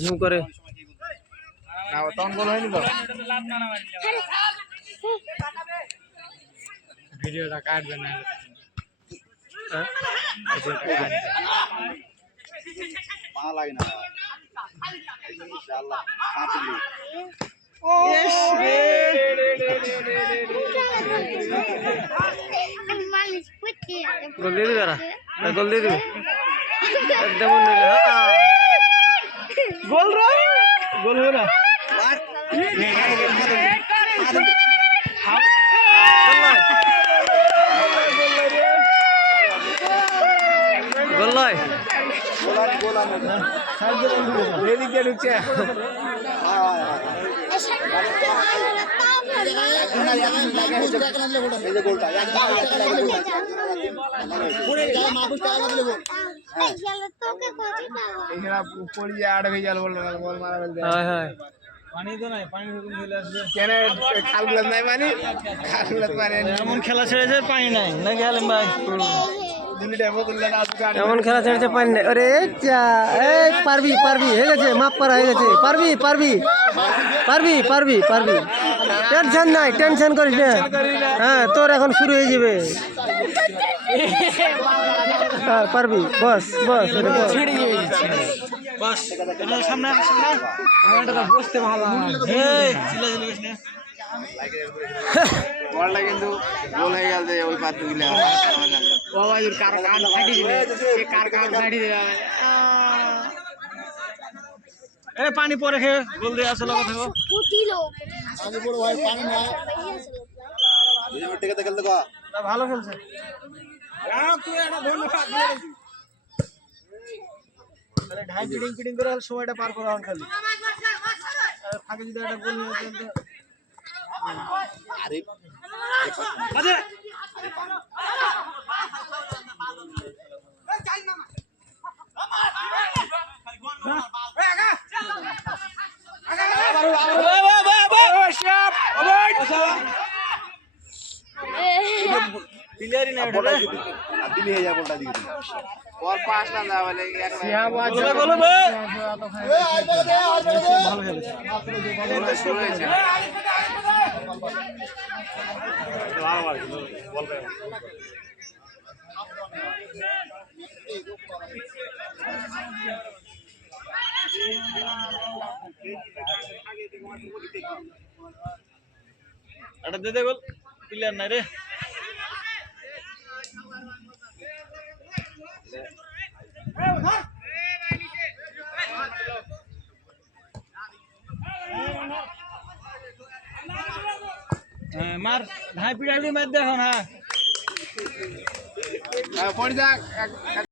ঝুম করে ভিডিওটা কাটবে না গোল দিয়ে দিবে না গোল দিয়ে দিবে একদম গোল গোল হবে না গোল নয় এমন খেলা ছেড়েছে পানি নাই না গেলাম ভাই এমন খেলা ছেড়েছে পানি নাই আরে পারবি পারবি হয়ে গেছে মাপ করা হয়ে গেছে পারবি পারবি পারবি পারবি পারবি টেনশন নাই টেনশন করিস না হ্যাঁ তোর এখন শুরু হয়ে যাবে পারবি বস বস বস সামনে বসতে ভালো বলটা কিন্তু গোল হয়ে গেল যে ওই পাত্র গুলা বাবা কার কান ফাটি দিবে কার কান ফাটি দিবে এ পানি পরে খেয়ে গোল দিয়ে আসলে কথা গো উঠিলো আমি বড় ভাই পানি না এই মিনিটে খেলতে গো ভালো খেলছে তুই একটা ধন্যবাদ দিয়ে দিস আরে ঢাই ফিডিং ফিডিং করে সময়টা পার করা হন খালি ফাঁকে যদি একটা গোল নিয়ে যেত আরে আরে प्लेयर ही नहीं उठा दिल्ली है जा बोलता दिल्ली और पास ना जा वाले यहां बोलो बे ভালো খেলে শুরু হয়েছে বারবার বল রে আরে দে দে গোল প্লেয়ার নাই রে मार ढाई पिटाई मार देखो ना पड़ जा